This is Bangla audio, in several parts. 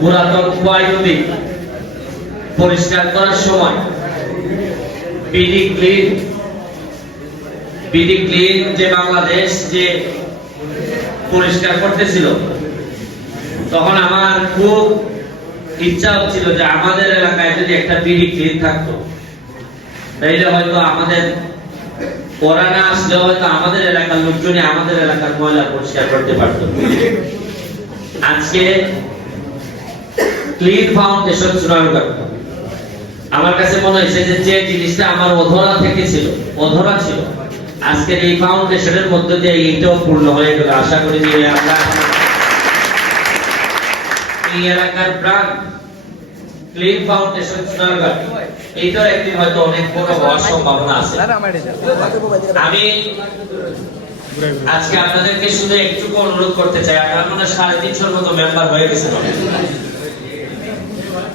পুরাতন কুয়াই পরিষ্কার করার সময় বিডি ক্লিন বিডি ক্লিন যে বাংলাদেশ যে পরিষ্কার করতেছিল, তখন আমার খুব ইচ্ছা হচ্ছিল যে আমাদের এলাকায় যদি একটা বিডি ক্লিন থাকতো। তাইলে হয়তো আমাদের ওরা না আসলে হয়তো আমাদের এলাকার লোকজনই আমাদের এলাকার ময়লা পরিষ্কার করতে পারতো। আজকে ক্লিন ফাউন্ডেশন চূড়ান্ত আমার কাছে মনে হয়েছে যে যে জিনিসটা আমার অধরা থেকে ছিল, অধরা ছিল, আজকের এই ফাউন্ডেশনের মধ্যে দিয়ে এইটাও পূর্ণ হয়ে গেল। আশা করি যে আমরা এই এলাকার প্রাণ ক্লিন ফাউন্ডেশন সোনারগাঁ এইটাও একদিন হয়তো অনেক বড় হওয়ার সম্ভাবনা আছে। আমি আজকে আপনাদেরকে শুধু একটুকু অনুরোধ করতে চাই। আপনার মনে সাড়ে তিনশোর মতো মেম্বার হয়ে গেছে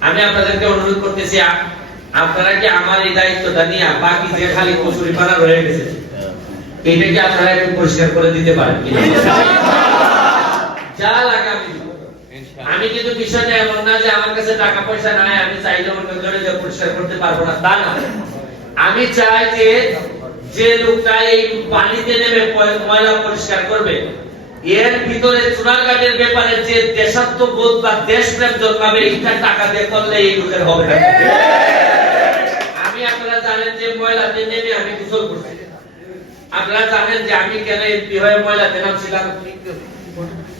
আমি আপনাদেরকে অনুরোধ করতেছি আপনারা কি আমার এই দায়িত্বটা নিয়ে বাকি যে খালি কচুরি পানা রয়ে গেছে এটা কি আপনারা একটু পরিষ্কার করে দিতে পারেন যা লাগে আমি কিন্তু বিষয়টা এমন না যে আমার কাছে টাকা পয়সা নাই আমি চাইলে অন্য করে যে পরিষ্কার করতে পারব না তা না। আমি চাই যে যে লোকটা এই পানিতে নেমে ময়লা পরিষ্কার করবে এর ভিতরে চুনারঘাটের ব্যাপারে যে দেশাত্মবোধ বা দেশপ্রেম জন্মাবে এইটা টাকা দিয়ে করলে এই লোকের হবে না। আমি আপনারা জানেন যে ময়লাতে নেমে আমি গোসল করছি। আপনারা জানেন যে আমি কেন এমপি হয়ে ময়লাতে নামছিলাম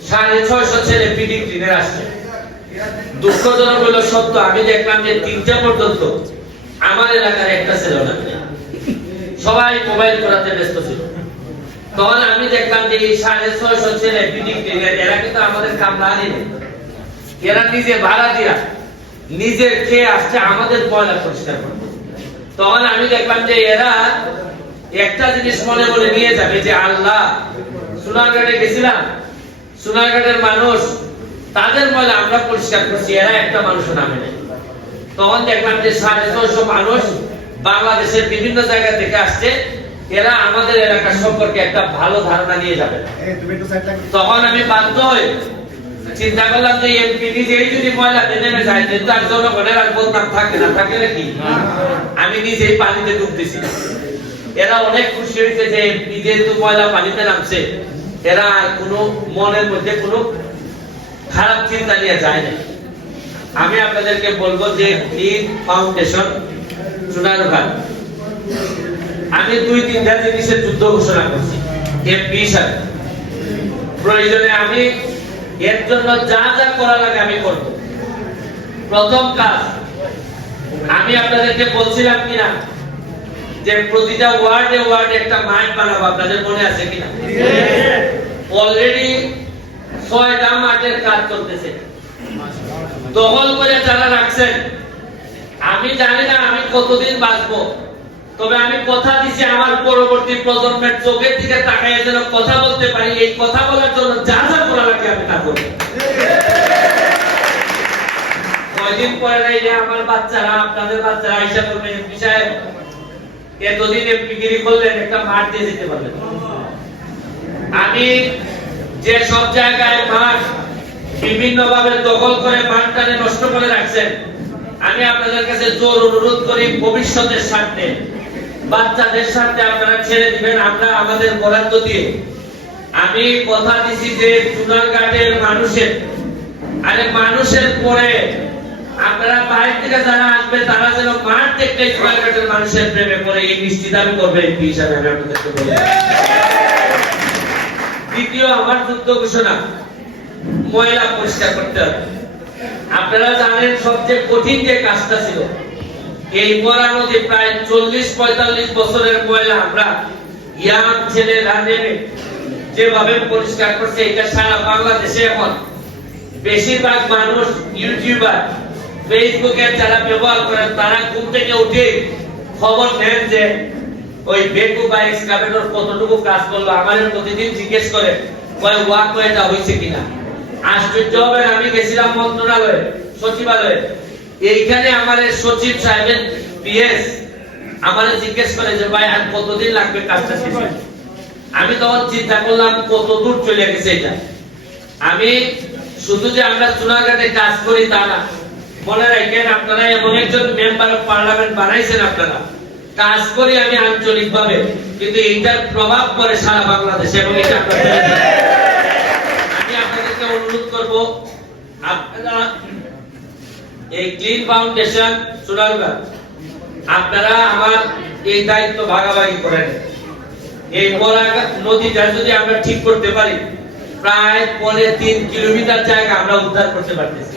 সাড়ে ছয়শো ছেলে পিডি ক্লিনের আসছে। দুঃখজনক হলো সত্য, আমি দেখলাম যে তিনটা পর্যন্ত আমার এলাকার একটা ছিল না সবাই মোবাইল করাতে ব্যস্ত ছিল। তখন আমি দেখলাম যে এই সাড়ে ছয়শো ছেলে এরা কিন্তু আমাদের কামলা আনিনি এরা নিজে ভাড়া দিয়া নিজে খেয়ে আসছে, আমাদের ময়লা পরিষ্কার করতে। তখন আমি দেখলাম যে এরা একটা জিনিস মনে মনে নিয়ে যাবে যে আল্লাহ সোনারঘাটে গেছিলাম। সোনারঘাটের মানুষ, তাদের ময়লা আমরা পরিষ্কার করছি, এরা একটা মানুষ নামে নেই। তখন দেখলাম যে সাড়ে ছয়শো মানুষ বাংলাদেশের বিভিন্ন জায়গা থেকে আসছে এরা আমাদের এলাকা সম্পর্কে একটা ভালো ধারণা নিয়ে যাবে। তখন আমি বাধ্য হয়ে চিন্তা করলাম যে এমপি নিজেই যদি ময়লাতে নেমে যায় তার জনগণের আর বদনাম থাকে না থাকে নাকি আমি নিজেই পানিতে ডুব দিছি। এরা অনেক খুশি হয়েছে যে এমপি যেহেতু ময়লা পানিতে নামছে এরা আর কোনো মনের মধ্যে কোনো খারাপ চিন্তা নিয়ে যায় না আমি আপনাদেরকে বলব যে ক্লিন ফাউন্ডেশন আমি দুই, তিনটা জিনিসের যুদ্ধ ঘোষণা করছি। এমপি হিসাবে প্রয়োজনে আমি এর জন্য যা যা করা লাগে আমি করব। প্রথম কাজ, আমি আপনাদেরকে বলছিলাম কিনা, যে প্রতিটা ওয়ার্ডে ওয়ার্ডে একটা মাঠ বানাবো, আপনাদের মনে আছে কিনা? অলরেডি ছয়টা মাঠের কাজ চলতেছে। দখল করে যারা রাখছেন, আমি জানি না আমি কতদিন বাঁচবো। তবে আমি কথা দিছি আমার পরবর্তী প্রজন্মের চোখের দিকে তাকায় যেন কথা বলতে পারি, এই কথা বলার জন্য যা যা করা লাগে আমি তা করব কয়দিন পরে যে আমার বাচ্চারা, আপনাদের বাচ্চারা আইসা করবে এমপি সাহেব, এতদিন এমপি গিরি করলেন, একটা মাঠ দিয়ে যেতে পারলেন আমি যে সব জায়গায় মাঠ বিভিন্ন ভাবে দখল করে মাঠটাকে নষ্ট করে রাখছেন, আমি আপনাদের কাছে জোর অনুরোধ করি ভবিষ্যতের স্বার্থে। বাচ্চাদের স্বার্থে আপনারা ছেড়ে দিবেন, আমরা আমাদের বরাদ্দ দিয়ে। আমি কথা দিছি যে চুনারঘাটের মানুষের। আরে মানুষের পরে আপনারা বাইরে থেকে যারা আসবে, তারা যেন মাঠ দেখলে চুনারঘাটের মানুষের প্রেমে পড়ে, এই মিষ্টি দান করবে এমপি হিসাবে আমি আপনাদেরকে বলি। দ্বিতীয়, আমার যুদ্ধ ঘোষণা। ময়লা পরিষ্কার করতে হবে। আপনারা জানেন সবচেয়ে কঠিন যে কাজটা ছিল এই মরা নদী প্রায় চল্লিশ পঁয়তাল্লিশ বছরের ময়লা আমরা ইয়াং ছেলেরা নেমে যেভাবে পরিষ্কার করছে, এটা সারা বাংলাদেশে এখন বেশিরভাগ মানুষ ইউটিউবার, ফেসবুকে যারা ব্যবহার করেন, তারা ঘুম থেকে উঠে খবর নেন যে ওই বেকু বা এক্সকাভেটর কতটুকু কাজ করল, আমাদের প্রতিদিন জিজ্ঞেস করে, কয়, ওয়াক এটা হয়েছে কিনা? আশ্চর্য হবে আমি গেছিলাম মন্ত্রণালয়ে, সচিবালয়ে। এইখানে আমার সচিব সাহেবের পিএস আমারে জিজ্ঞেস করে যে, ভাই, আর কতদিন লাগবে কাজটা শেষ? আমি তখন চিন্তা করলাম, কত দূর চলে গেছে এটা আমি শুধু যে আমরা চুনাঘাটে কাজ করি তা না, মনে রাখেন আপনারা এমন একজন মেম্বার অফ পার্লামেন্ট বানাইছেন আপনারা কাজ করি আমি আঞ্চলিক ভাবে কিন্তু এইটার প্রভাব পড়ে সারা বাংলাদেশে এবং এটা জানেন। আমি আপনাদেরকে অনুরোধ করব, আপনারা এই ক্লিন ফাউন্ডেশন চুনারুঘাট আপনারা আমার এই দায়িত্ব ভাগাভাগি করে নেন এই নদীটা যদি আমরা ঠিক করতে পারি, প্রায় পনে তিন কিলোমিটার জায়গা আমরা উদ্ধার করতে পারতেছি।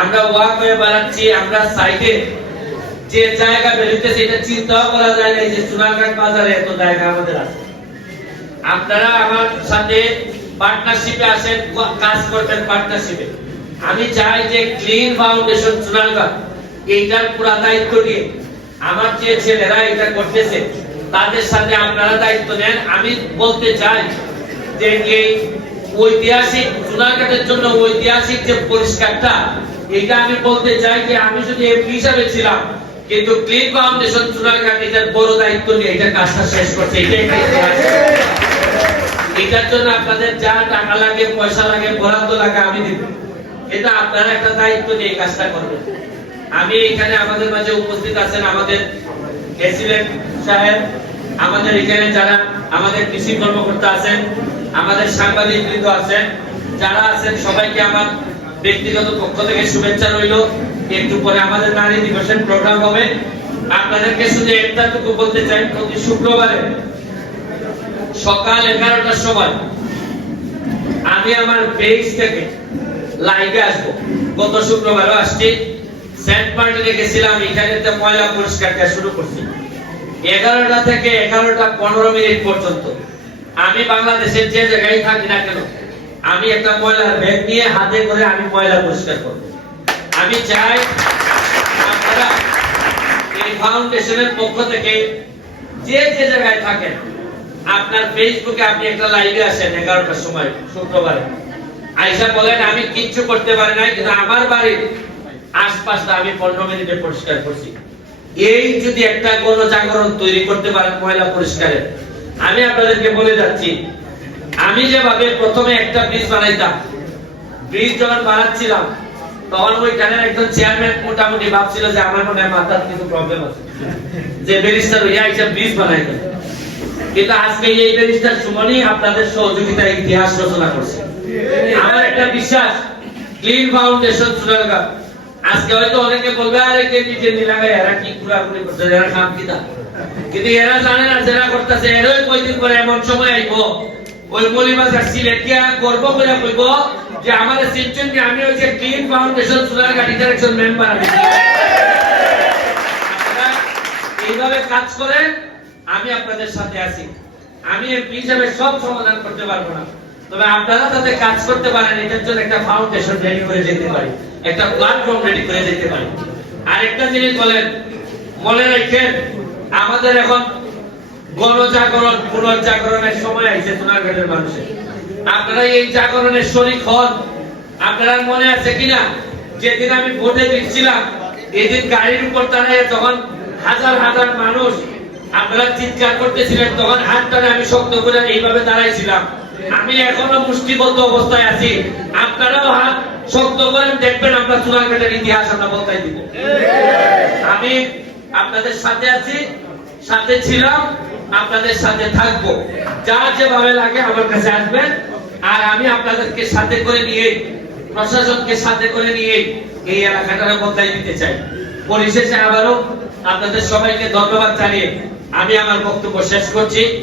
আমরা ওয়াক হয়ে বাড়াচ্ছি, আমরা সাইডে যে জায়গা বেরোতেছে এটা চিন্তাও করা যায় না যে চুনারঘাট বাজারে এত জায়গা আমাদের আছে। আপনারা আমার সাথে পার্টনারশিপে আসেন, কাজ করবেন পার্টনারশিপে আমি চাই যে ক্লিন ফাউন্ডেশন চুনারঘাট এইটার পুরা দায়িত্ব নিয়ে। আমার যে ছেলেরা এটা করতেছে, তাদের সাথে আপনারা দায়িত্ব নেন। আমি বলতে চাই যে এই ঐতিহাসিক চুনারঘাটের জন্য ঐতিহাসিক যে পরিষ্কারটা, এটা আমি বলতে চাই যে আমি যদি এমপি হিসাবে ছিলাম, কিন্তু ক্লিন ফাউন্ডেশন চুনারঘাট এটার বড় দায়িত্ব নিয়ে এটা কাজটা শেষ করছে এটার জন্য আপনাদের যা টাকা লাগে, পয়সা লাগে, বরাদ্দ লাগে, আমি দিব। এটা আপনারা একটা দায়িত্ব নিয়ে কাজটা করবেন। আমি এখানে আমাদের মাঝে উপস্থিত আছেন আমাদের প্রেসিডেন্ট সাহেব, আমাদের এখানে যারা আমাদের কৃষি কর্মকর্তা আছেন, আমাদের সাংবাদিক বৃন্দ আছেন, যারা আছেন, সবাইকে আমার ব্যক্তিগত পক্ষ থেকে শুভেচ্ছা রইল। একটু পরে আমাদের নারী দিবসের প্রোগ্রাম হবে। আপনাদেরকে শুধু একটাটুকু বলতে চাই, প্রতি শুক্রবারে সকাল এগারোটার সময় আমি আমার পেজ থেকে লাইভে আসব। গত শুক্রবারও আসছি। সেন্ট মার্টিনে গেছিলাম, এখানে তো ময়লা পরিষ্কার কাজ শুরু করছি। এগারোটা থেকে এগারোটা পনেরো মিনিট পর্যন্ত। আমি বাংলাদেশের যে জায়গায় থাকি না কেন, আমি একটা ময়লার ব্যাগ নিয়ে হাতে করে আমি ময়লা পরিষ্কার করব। আমি চাই আপনারা এই ফাউন্ডেশনের পক্ষ থেকে যে যে জায়গায় থাকেন, আপনার ফেসবুকে আপনি একটা লাইভে আসেন এগারোটার সময়, শুক্রবারে। আইসা বলেন, আমি কিচ্ছু করতে পারি নাই, কিন্তু আমার বাড়ির আশপাশটা আমি পনেরো মিনিটে পরিষ্কার করছি। এই যদি একটা গণজাগরণ তৈরি করতে পারেন ময়লা পরিষ্কারের, আমি আপনাদেরকে বলে যাচ্ছি, আমি যেভাবে প্রথমে একটা ব্রিজ বানাইতাম, ব্রিজ যখন বানাচ্ছিলাম, তখন ওই গানের একজন চেয়ারম্যান মোটামুটি ভাবছিল যে আমার মনে হয় মাথার কিছু প্রবলেম আছে। যে ব্যারিস্টার হইয়া একটা ব্রিজ বানাই কিন্তু আজকে এই ব্যারিস্টার সুমনই আপনাদের সহযোগিতায় ইতিহাস রচনা করছে। আমার একটা বিশ্বাস ক্লিন ফাউন্ডেশন সুনারগা আজকে হয়তো অনেকে বলবে, আরে, কে নিজে নিলামে এরা কি করছে? কিনা কিন্তু এরা জানে না, যারা করতেছে, এরাই কয়দিন পরে এমন সময় আইব। ওই গর্ব করে কইব যে আমি হচ্ছে ক্লিন ফাউন্ডেশন একজন মেম্বার আমি। এইভাবে কাজ করেন, আমি আপনাদের সাথে আছি। আমি হিসাবে সব সমাধান করতে পারব না। তবে আপনারা যাতে কাজ করতে পারেন, এটার জন্য একটা ফাউন্ডেশন রেডি করে যেতে পারি, একটা প্ল্যাটফর্ম রেডি করে যেতে পারি। আর একটা জিনিস বলেন, মনে রাখেন, আমাদের এখন গণজাগরণ, পুনর্জাগরণের সময় আইছে সোনারঘাটের মানুষের। আপনারা এই জাগরণের শরিক হন। আপনারা মনে আছে কিনা যেদিন আমি ভোটে দিচ্ছিলাম এদিন গাড়ির উপর দাঁড়িয়ে যখন হাজার হাজার মানুষ আপনারা চিৎকার করতেছিলেন, তখন হাতটারে আমি শক্ত করে এইভাবে দাঁড়াইছিলাম। আমি এখনও মুষ্টিবদ্ধ অবস্থায় আছি। আপনারাও হাত শক্ত করেন, দেখবেন আমরা চুনারঘাটের ইতিহাস আমরা বলতাই দিব। আমি আপনাদের সাথে আছি, সাথে ছিলাম, আপনাদের সাথে থাকব। যা যেভাবে লাগে আমার কাছে আসবেন। আর আমি আপনাদেরকে সাথে করে নিয়ে, প্রশাসনকে সাথে করে নিয়ে এই এলাকাটা বদলাই দিতে চাই। পরিশেষে আবারও আপনাদের সবাইকে ধন্যবাদ জানিয়ে আমি আমার বক্তব্য শেষ করছি।